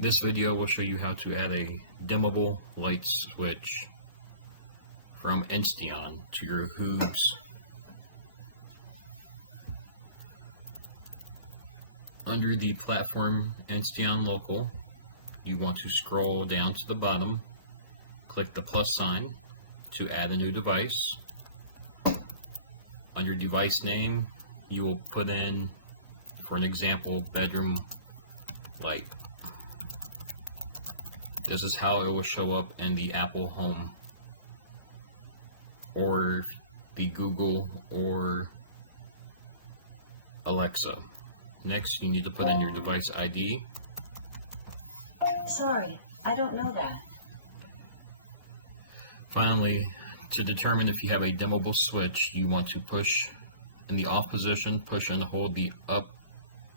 This video will show you how to add a dimmable light switch from Insteon to your Hoobs. Under the platform Insteon local, you want to scroll down to the bottom, click the plus sign to add a new device. Under device name, you will put in, for an example, bedroom light. This is how it will show up in the Apple Home or the Google or Alexa. Next, you need to put in your device ID. Sorry, I don't know that. Finally, to determine if you have a dimmable switch, you want to push in the off position, push and hold the up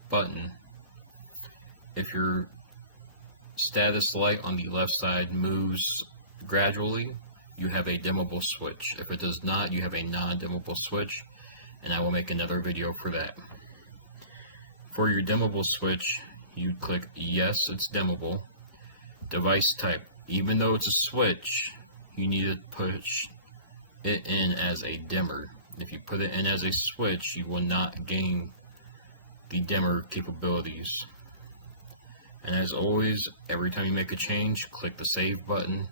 button. If your status light on the left side moves gradually, you have a dimmable switch. If it does not, you have a non-dimmable switch, and I will make another video for that. For your dimmable switch, you click yes, it's dimmable. Device type, even though it's a switch, you need to push it in as a dimmer. If you put it in as a switch, you will not gain the dimmer capabilities. And as always, every time you make a change, click the save button